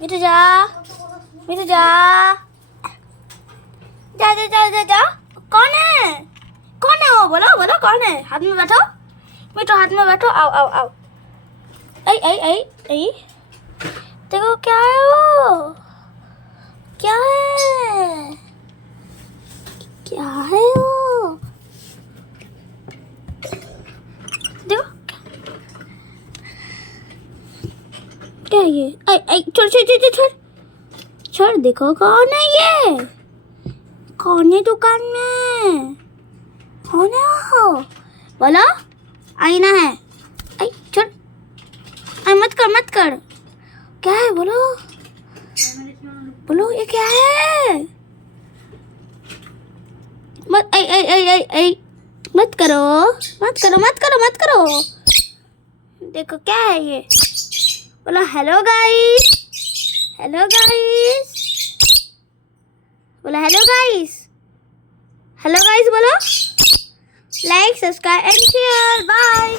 मिठू जा, मिठू जा, जा जा जा जा जा। कौन है? कौन है वो? बोलो बोलो कौन है? हाथ में बैठो मिठू, हाथ में बैठो। आओ आओ आओ। आई आई आई आई, देखो क्या है वो? क्या है? क्या है वो? देखो क्या है ये? आई आई, छोड़ छोड़ छोड़ छोड़ छोड़। देखो कौन है ये? कौन है दुकान में? कौन है वो? बोलो। आईना है। आई छोड़, आई मत कर मत कर। क्या है बोलो? बोलो ये क्या है? मत आई आई आई आई आई, मत करो मत करो मत करो मत करो। देखो क्या है ये? बोलो हेलो गाइस, हेलो गाइस, बोलो हेलो गाइस, हेलो गाइस बोलो। Like subscribe and share. Bye.